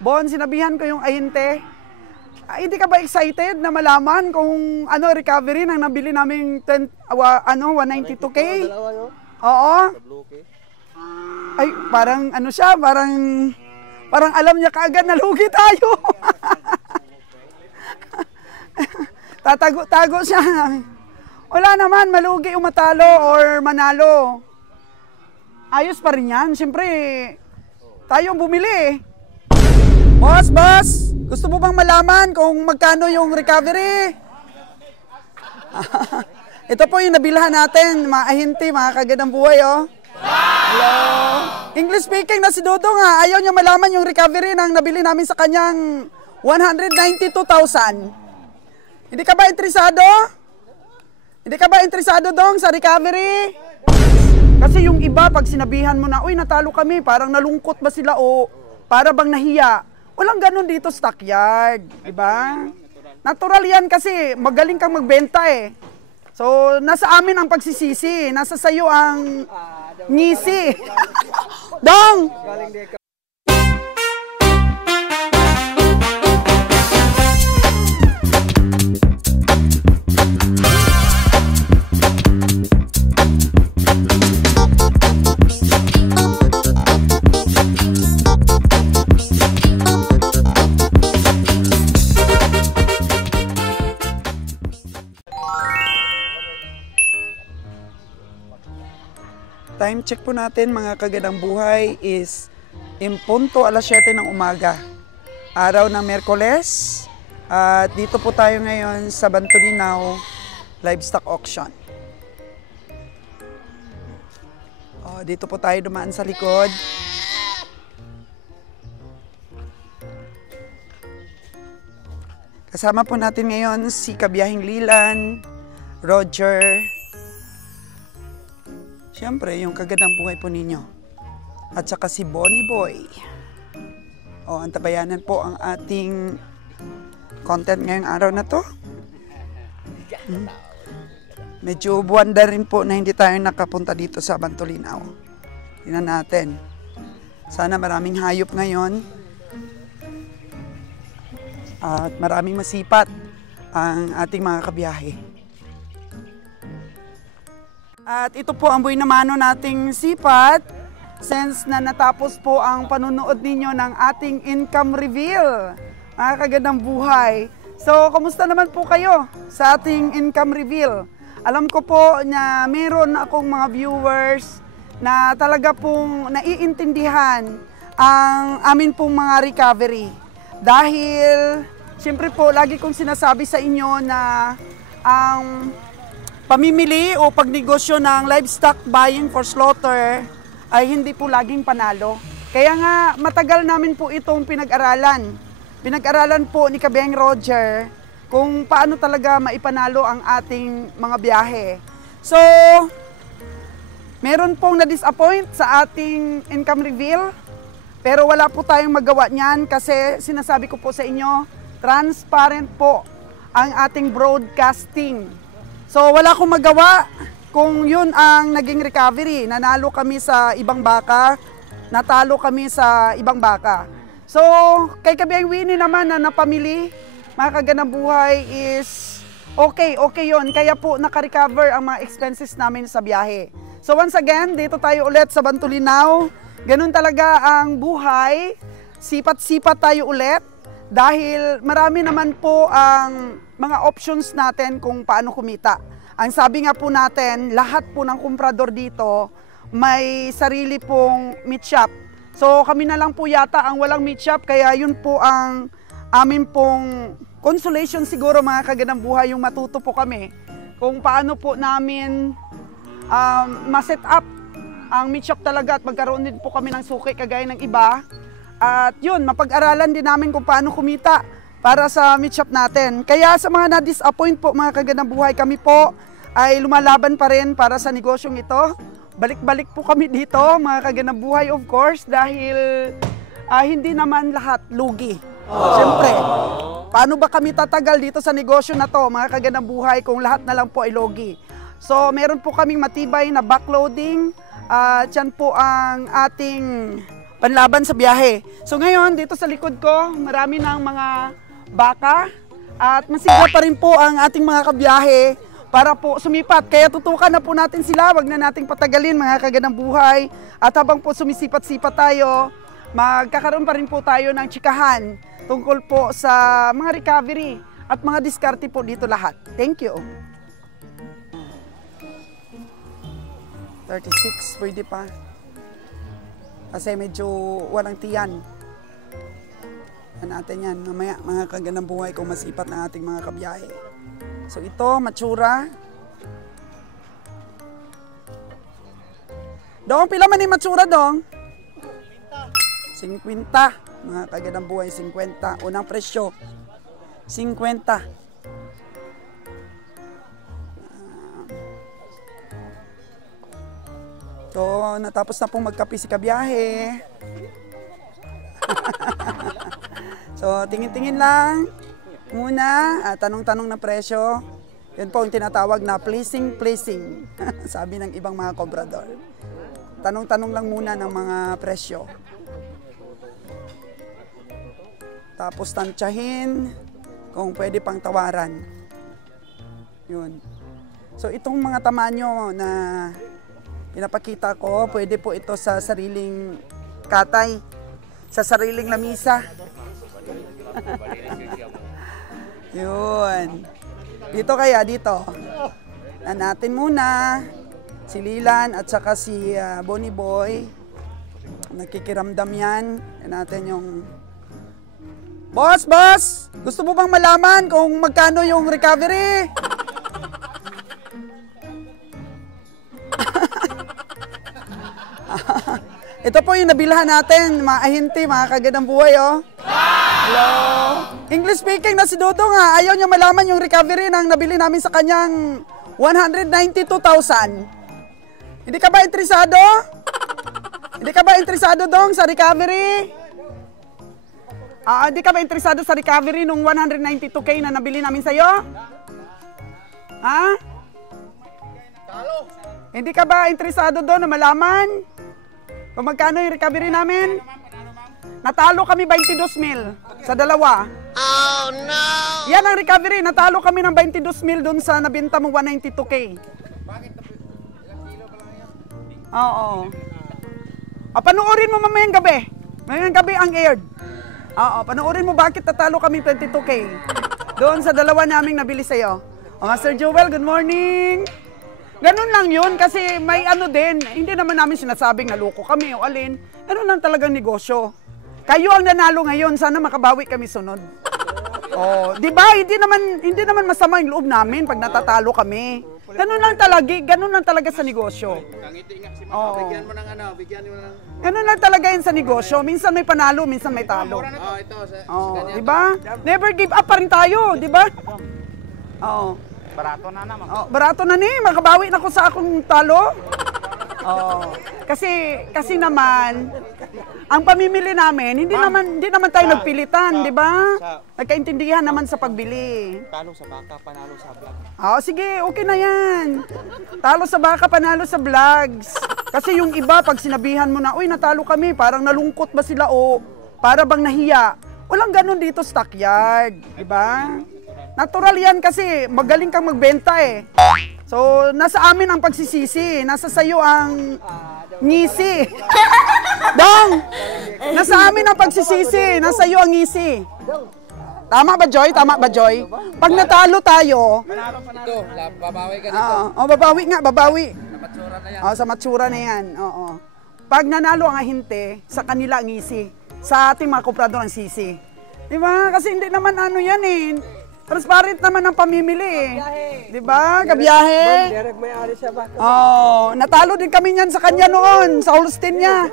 Bon, sinabihan ko yung ahente. Hindi ka ba excited na malaman kung ano recovery ng nabili naming 192K? Oo. Ay, parang ano siya, parang alam niya kaagad na lugi tayo. Tatago-tago siya. Wala naman, malugi o matalo or manalo. Ayos pa rin yan. Siyempre, tayong bumili. Boss, gusto mo bang malaman kung magkano yung recovery? Ito po yung nabilhan natin, mga ahente, mga kagandang buhay, oh. Hello. English speaking na si Dudong, ha. Ayaw niya malaman yung recovery ng nabili namin sa kanyang 192,000. Hindi ka ba interesado? Hindi ka ba interesado, Dong, sa recovery? Kasi yung iba, pag sinabihan mo na, uy, natalo kami, parang nalungkot ba sila o para bang nahiya? Walang ganun dito sa stockyard, diba? Natural yan kasi magaling kang magbenta eh. So, nasa amin ang pagsisisi, nasa sayo ang ngisi. Dong! Time check po natin mga kagandang buhay is impunto alas 7 ng umaga. Araw ng Miyerkules. At dito po tayo ngayon sa Bantolinaw Livestock Auction. Dito po tayo dumaan sa likod. Kasama po natin ngayon si Kabiyahing Lilan, Roger, siyempre, yung kagandang buhay po ninyo. At saka si Bonnie Boy. Antabayanan po ang ating content ngayong araw na to. Medyo buwanda rin po na hindi tayo nakapunta dito sa Bantolinaw. Tingnan natin. Sana maraming hayop ngayon. At maraming masipat ang ating mga kabiyahe. At ito po ang buhay na mano nating sipat since na natapos po ang panunood ninyo ng ating income reveal. Mga kagandang buhay. So, kamusta naman po kayo sa ating income reveal? Alam ko po na meron akong mga viewers na talaga pong naiintindihan ang amin pong mga recovery. Dahil, siyempre po, lagi kong sinasabi sa inyo na ang pamimili o pagnegosyo ng livestock buying for slaughter ay hindi po laging panalo. Kaya nga matagal namin po itong pinag-aralan. Pinag-aralan po ni Kabeng Roger kung paano talaga maipanalo ang ating mga biyahe. So, meron pong na-disappoint sa ating income reveal, pero wala po tayong magawa niyan kasi sinasabi ko po sa inyo, transparent po ang ating broadcasting. So wala akong magawa kung yun ang naging recovery. Nanalo kami sa ibang baka, natalo kami sa ibang baka. So kay Kabiyang Winnie naman na napamili, mga kagandang buhay is okay yun. Kaya po naka-recover ang mga expenses namin sa biyahe. So once again, dito tayo ulit sa Bantolinaw. Ganun talaga ang buhay. Sipat-sipat tayo ulit. Dahil marami naman po ang mga options natin kung paano kumita. Ang sabi nga po natin, lahat po ng kumprador dito may sarili pong meat shop. So kami na lang po yata ang walang meat shop, kaya yun po ang amin pong consolation siguro mga kagandang buhay, yung matuto po kami kung paano po namin ma-set up ang meat shop talaga at magkaroon din po kami ng suki kagaya ng iba. At yun, mapag-aralan din namin kung paano kumita para sa meat shop natin. Kaya sa mga na-disappoint po mga kagandang buhay, kami po ay lumalaban pa rin para sa negosyong ito. Balik-balik po kami dito mga kagandang buhay, of course, dahil hindi naman lahat lugi. Siyempre, paano ba kami tatagal dito sa negosyo na to mga kagandang buhay kung lahat na lang po ay lugi? So meron po kaming matibay na backloading. Yan po ang ating panlaban sa biyahe. So ngayon, dito sa likod ko, marami ng mga baka at masigla pa rin po ang ating mga kabiyahe para po sumipat. Kaya tutukan na po natin sila, wag na nating patagalin mga kagandang buhay. At habang po sumisipat-sipat tayo, magkakaroon pa rin po tayo ng tsikahan tungkol po sa mga recovery at mga diskarte po dito lahat. Thank you. 36, pwede pa. Kasi medyo walang tiyan. Natin yan, mamaya mga kagandang buhay kung masipat ng ating mga kabiyahe. So ito, matsura. Dong, pila man yung matsura, Dong? 50. Mga kagandang buhay, 50. Unang presyo, 50. So, natapos na pong magkape si kabiyahe. So, tingin-tingin lang muna, tanong-tanong na presyo. Yun po yung tinatawag na pleasing. Sabi ng ibang mga kobrador. Tanong-tanong lang muna ng mga presyo. Tapos tansyahin kung pwede pang tawaran. Yun. So, itong mga tamanyo na pinapakita ko, pwede po ito sa sariling katay, sa sariling lamisa. Yun. Dito kaya, dito. Natin muna si Lilan at saka si Bonnie Boy. Nakikiramdam yan. Yan natin yung... Boss! Gusto mo bang malaman kung magkano yung recovery? Ito po yung nabilhan natin, mga ahinti, mga kagandang buhay, oh. Hello. English speaking na si Dudong, ha. Ayaw niya malaman yung recovery ng nabili namin sa kanyang 192,000. Hindi ka ba interesado? Hindi ka ba interesado, Dong, sa recovery? Hindi ka ba interesado sa recovery nung 192K na nabili namin sa'yo? Ha? Hindi ka ba interesado doon na malaman? Kung magkano yung recovery namin? Natalo kami 22,000 sa dalawa. Oh no! Yan ang recovery. Natalo kami ng 22,000 doon sa nabinta mo 192K. Oo. Panoorin mo mamayang gabi. Mamayang gabi ang aired. Oo, panoorin mo bakit natalo kami 22K. Doon sa dalawa naming nabili sa'yo. Sir Joel, good morning. Ganun lang yun kasi may ano din, hindi naman namin sinasabing naluko kami o alin. Ganun lang talagang negosyo. Kayo ang nanalo ngayon, sana makabawi kami sunod. Oh, di ba? Hindi naman masama yung loob namin pag natatalo kami. Ganun lang talaga sa negosyo. Oh. Bigyan mo ng ganun lang talaga yun sa negosyo. Minsan may panalo, minsan may talo. Di ba? Never give up pa rin tayo, di ba? Oh. Barato na naman. Barato na ni, makabawi na ko sa akong talo. Kasi naman ang pamimili namin, hindi naman tayo nagpilitan, di ba? Nagkaintindihan naman sa pagbili. Talo sa baka, panalo sa vlog. Sige, okay na yan. Talo sa baka, panalo sa vlogs. Kasi yung iba, pag sinabihan mo na, uy, natalo kami, parang nalungkot ba sila o para bang nahiya. Walang ganun dito sa stockyard, di ba? Natural yan kasi magaling kang magbenta eh. So, nasa amin ang pagsisisi, nasa sayo ang ngisi. Dong! Nasa amin ang pagsisisi, nasa iyo ang ngisi. Tama ba, Joy? Tama ba, Joy? Pag natalo tayo... Ito, babawi ka dito. Babawi nga, babawi. Sa matsura na yan. Sa matsura na yan, oo. Pag nanalo ang ahinte, sa kanila ang ngisi. Sa ating mga komprador ang sisi. Diba? Kasi hindi naman ano yan eh. Transparent naman ang pamimili eh. Di ba? Kabiyahe. Natalo din kami niyan sa kanya noon, sa Holstein niya.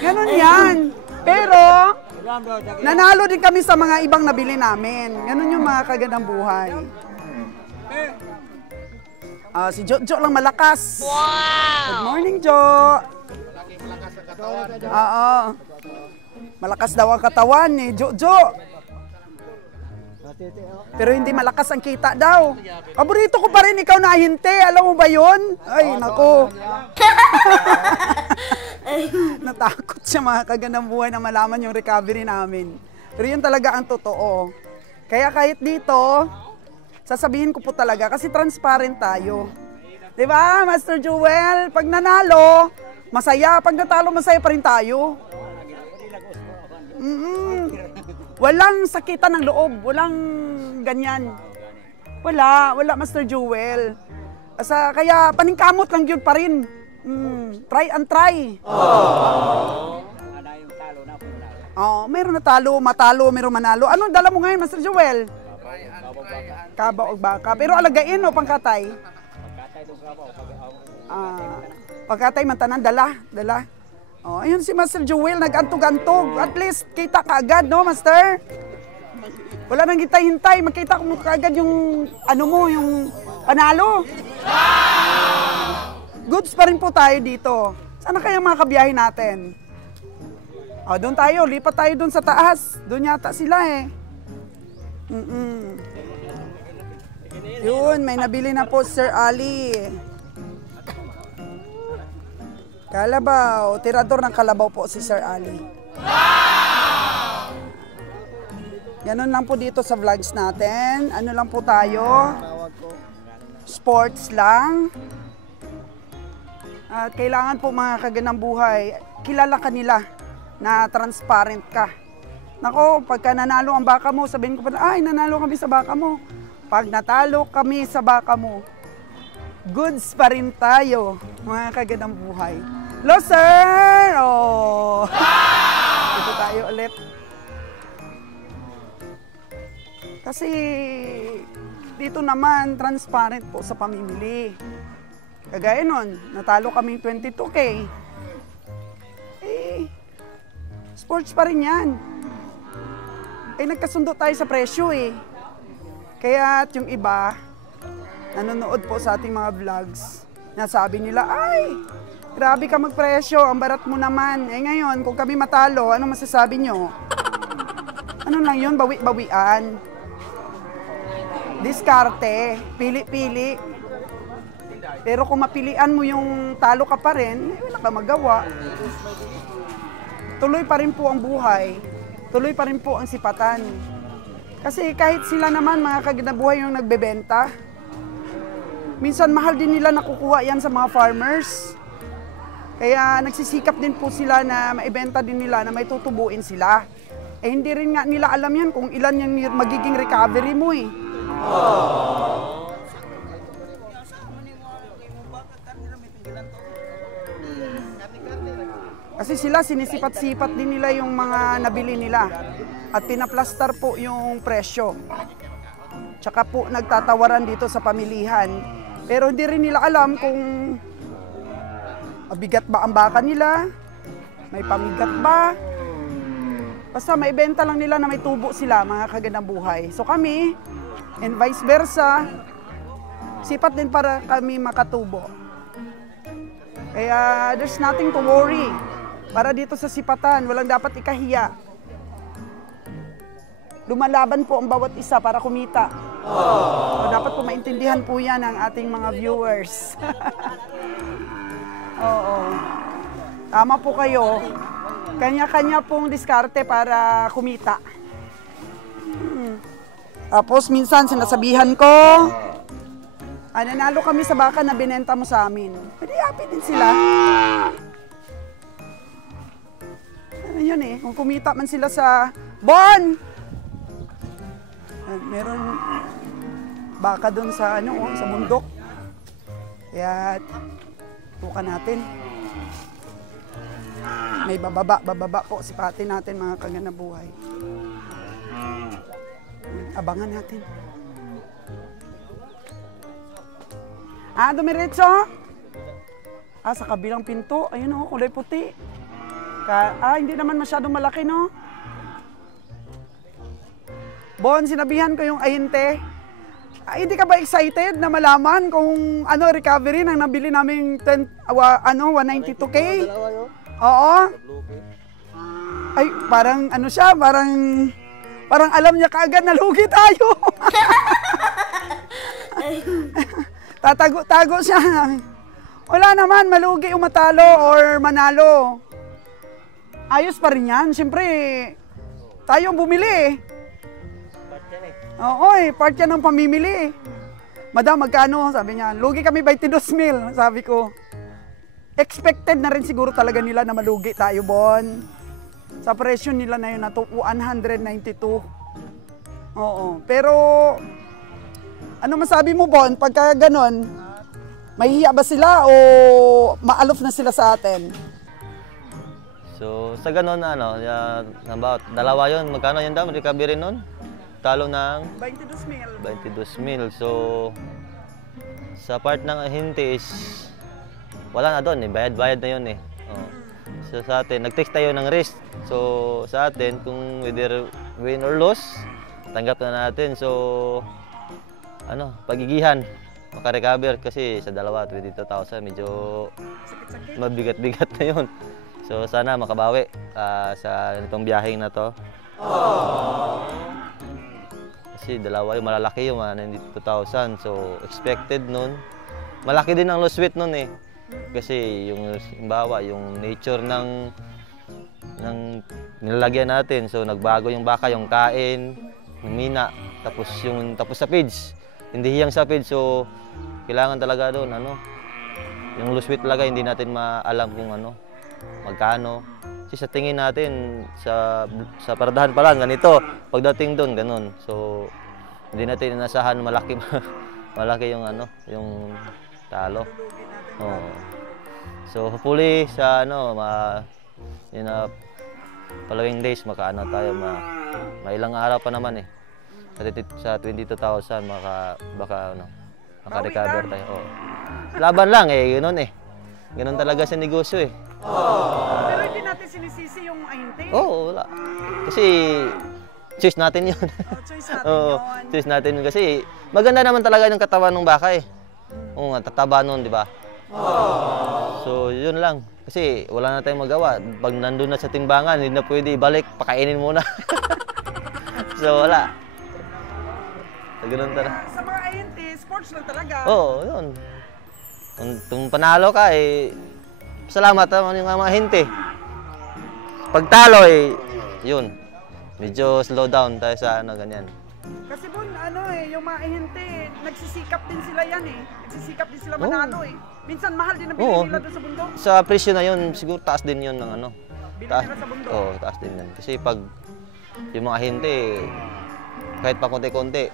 Ganun yan. Pero, nanalo din kami sa mga ibang nabili namin. Ganun yung mga kagandang buhay. Si Jo lang malakas. Wow! Good morning, Jo. Malakas daw ang katawan ni Jo. Pero hindi malakas ang kita daw. Paborito ko pa rin ikaw na ahinte. Alam mo ba yun? Ay, nako. Natakot siya mga kaganang buhay na malaman yung recovery namin. Pero yun talaga ang totoo. Kaya kahit dito, sasabihin ko po talaga kasi transparent tayo. Diba, Master Joel? Pag nanalo, masaya. Pag natalo, masaya pa rin tayo. Walang sakitan ng loob. Walang ganyan. Wala Master Joel. Kaya paningkamot lang yun pa rin. Try and try. Meron natalo, matalo, meron manalo. Anong dala mo ngayon, Master Joel? Kaba o baka. Pero alagain o pangkatay? Pagkatay man tanan, dala. Ayun si Master Joel, nag-antog-antog. At least, kita ka agad, no, Master? Wala nang hintay-hintay. Magkita mo kaagad yung, yung panalo. Goods pa rin po tayo dito. Sana kaya mga kabiyahe natin? Doon tayo, lipat tayo doon sa taas. Doon yata sila eh. Yun, may nabili na po Sir Ali. Kalabaw, tirador ng kalabaw po si Sir Ali. Ganun lang po dito sa vlogs natin. Ano lang po tayo? Sports lang. At kailangan po mga kaganang buhay, kilala ka nila na transparent ka. Nako, pagka nanalo ang baka mo, sabihin ko pa, ay, nanalo kami sa baka mo. Pag natalo kami sa baka mo, goods pa rin tayo, mga kaganang buhay. Hello, sir! Oh. Dito tayo ulit. Kasi dito naman, transparent po sa pamimili. Kagaya nun, natalo kaming 22K. Sports pa rin yan. Nagkasundo tayo sa presyo eh. Kaya yung iba, nanonood po sa ating mga vlogs, nasabi nila, ay, grabe ka magpresyo, ang barat mo naman. Ngayon, kung kami matalo, ano masasabi nyo? Ano lang yun, bawi-bawian. Diskarte, pili-pili. Pero kung mapilian mo yung talo ka pa rin, wala ka magawa. Tuloy pa rin po ang buhay. Tuloy pa rin po ang sipatan. Kasi kahit sila naman mga kaginabuhay yung nagbebenta, minsan mahal din nila nakukuha yan sa mga farmers. Kaya nagsisikap din po sila na maibenta din nila na may tutubuin sila. Hindi rin nga nila alam yan kung ilan yung magiging recovery mo eh. Kasi sila sinisipat-sipat din nila yung mga nabili nila at pinaplastar po yung presyo. Tsaka po nagtatawaran dito sa pamilihan. Pero hindi rin nila alam kung mabigat ba ang baka nila, may pamigat ba. Basta maibenta lang nila na may tubo sila, mga kaganang buhay. So kami, and vice versa, sipat din para kami makatubo. Kaya there's nothing to worry. Para dito sa sipatan, walang dapat ikahiya. Lumalaban po ang bawat isa para kumita. So, dapat po maintindihan po yan ang ating mga viewers. Oo. Tama po kayo. Kanya-kanya pong diskarte para kumita. Tapos minsan sinasabihan ko, nanalo kami sa baka na binenta mo sa amin. Pwede happy din sila. Ano yun eh, kung kumita man sila sa Bon! Meron baka doon sa sa bundok. Kaya tukan natin. May bababa po sipatin natin mga kaganabuhay. Abangan natin. Dumiretso? Sa kabilang pinto. Ayun kulay puti. Hindi naman masyadong malaki, no? Bon, sinabihan ko yung ahinte. Hindi ka ba excited na malaman kung recovery ng nabili naming 192K? Oo. Ay, parang siya, parang alam niya kaagad na lugi tayo. Tatago-tago siya. Wala naman, malugi o matalo or manalo. Ayos pa rin yan. Siyempre, tayo ang bumili eh. Oo part yan ng pamimili. Madam, magkano? Sabi niya, lugi kami 22,000. Sabi ko, expected na rin siguro talaga nila na malugi tayo, Bon. Sa presyo nila na yun na 192. Oo. Pero, ano masabi mo, Bon, pagka ganon, mahihiya ba sila o maalof na sila sa atin? So, sa ganon, about, dalawa yun. Magkano yun daw? Recovery nun? Talo ng 22,000. 22,000. So, sa part ng ahente is, wala na doon eh. Bayad-bayad na yun eh. Oh. So, sa atin, nag-text tayo ng risk. So, sa atin, kung whether win or loss, tanggap na natin. So, pagigihan, makarecover kasi sa dalawa, 22,000, medyo mabigat-bigat na yun. So, sana makabawi sa itong biyaheng na to. Kasi dalawa yung malalaki yung 92,000. So, expected nun. Malaki din ang loss weight nun eh. Kasi yung nature ng nilalagyan natin. So, nagbago yung baka, yung kain, yung mina, tapos sa feeds. Hindi hiyang sa feeds. So, kailangan talaga doon, yung loss weight talaga, hindi natin maalam kung magkano. Kasi sa tingin natin, sa paradahan pa lang, ganito. Pagdating doon, ganun. So, hindi natin inasahan malaki yung yung talo. Oh. So, hopefully sa following days makaano tayo, mailang araw pa naman eh. Sa 22,000 maka-recover tayo. Oh. Laban lang eh, ganoon eh. Ganoon talaga sa negosyo eh. Pero hindi natin sinisisi yung ahente. Oo, wala. Kasi choice natin yun. Choice natin Oo, yun. choice natin yun. Kasi maganda naman talaga yung katawan ng baka eh. Oo nga, tataba nun, di ba? So, yun lang. Kasi wala na tayong magawa. Pag nandun na sa timbangan, hindi na pwede ibalik, pakainin muna. So, wala. Ganun talaga. Sa mga ahente, sports lang talaga. Oo, yun. Kung panalo ka, salamat naman yung mga ahente. Pag talo, yun. Medyo slow down tayo sa ganyan. Kasi Bon, yung mga ahente, nagsisikap din sila yan eh. Nagsisikap din sila manalo eh. Minsan mahal din ang bilhin nila doon sa bundok. Sa presyo na yun, siguro taas din yun ng Bilhin nila sa bundok. Oo, taas din yun. Kasi pag yung mga ahente, kahit pa konti-konti,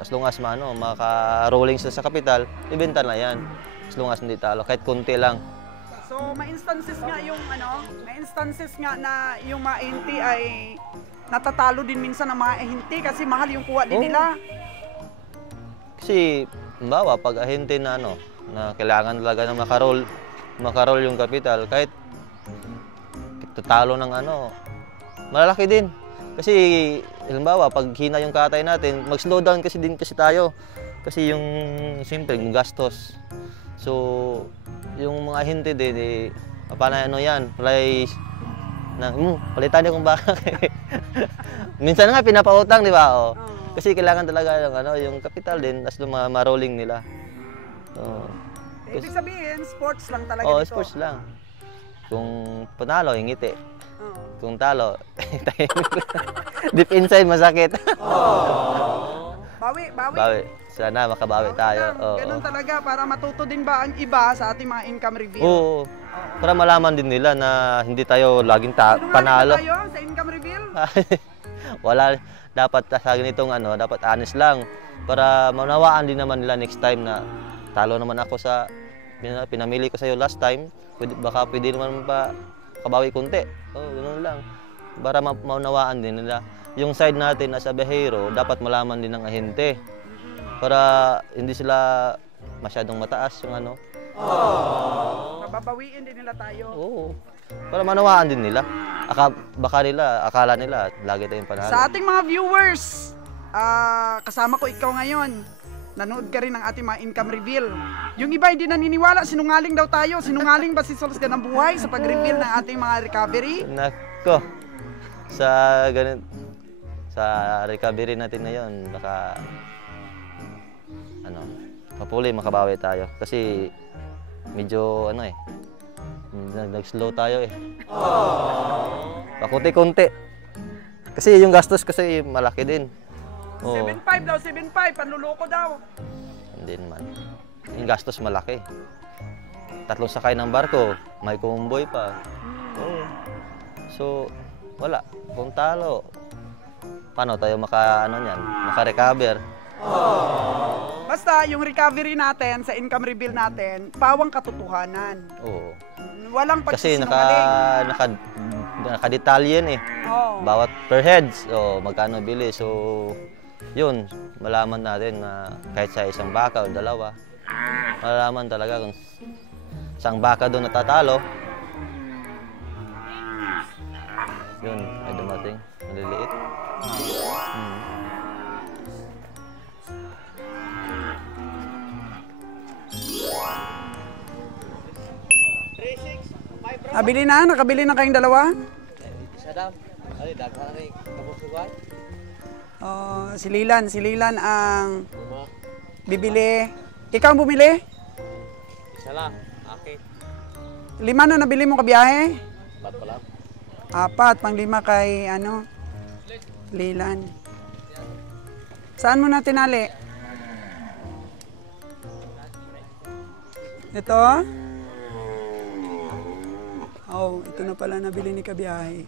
as long as maka-rolling sa kapital, ibenta na yan. As long as hindi talo, kahit konti lang. So, may instances nga na yung mga ahente ay natatalo din minsan ng mga ahente kasi mahal yung kuha din nila. Kasi, halimbawa, pag ahente na na kailangan talaga na makaroll yung kapital, kahit tatalo ng malalaki din. Kasi, halimbawa, pag hina yung katay natin, mag-slow down kasi tayo. Kasi siyempre, yung gastos. So, yung mga ahente din, paano yan? Palitan niyo kung baka. Minsan nga, pinapautang, di ba? Oh. Kasi kailangan talaga yung kapital din, as ma-rolling nila. Ibig sabihin, sports lang talaga dito. dito. Sports lang. Kung panalo, ngiti. Kung talo, deep inside masakit. Bawi. Sana makabawi tayo. Ganun talaga, para matuto din ba ang iba sa ating mga income review? Oo. Para malaman din nila na hindi tayo laging panalo. Tayo sa income review? Wala. Dapat sa ganitong dapat honest lang. Para maunawaan din naman nila next time na talo naman ako sa pinamili ko sa'yo last time. Baka pwede naman pa kabawi kunti. Ganoon lang. Para maunawaan din nila. Yung side natin as a biyahero, dapat malaman din ng ahente. Para hindi sila masyadong mataas yung Mababawiin din nila tayo. Oo. Para manawaan din nila. Akala nila lagi tayong panalo. Sa ating mga viewers, kasama ko ikaw ngayon. Nanood ka rin ng ating mga income reveal. Yung iba hindi naniniwala, sinungaling daw tayo. Sinungaling ba si Sols Ganang Buhay sa pag-reveal ng ating mga recovery? Nako. Sa recovery natin ngayon, baka mapuli makabawi tayo. Kasi medyo ano nag-slow tayo eh. Pakunti-kunti. Kasi yung gastos kasi malaki din. Oo. 7.5 daw, 7.5. Panluloko daw. Hindi naman. Yung gastos malaki. 3 sakay ng barko, may convoy pa. Oo. So, wala. Kung talo, paano tayo maka-recover? Basta yung recovery natin sa income reveal natin, pawang katotohanan. Oo. Walang Kasi pagsisinungaling. nakadetalye yan eh. Oo. Bawat per heads, magkano bili. So, yun, malaman natin na kahit sa isang baka o dalawa, malalaman talaga kung isang baka doon natatalo. Yun, ay dumating, maliliit. Nakabili na kayong dalawa? Isa daw. Ay, daghan rin. Kabusugan. Si Lilan ang bibili. Ikaw ang bumili? Isa lang. Okay. 5 na nabili mo kabiyahe? 4 pa lang. 4, pang 5 kay Lilan. Saan mo na tinali? Ito? Oh, ito na pala nabili ni kabiyahe.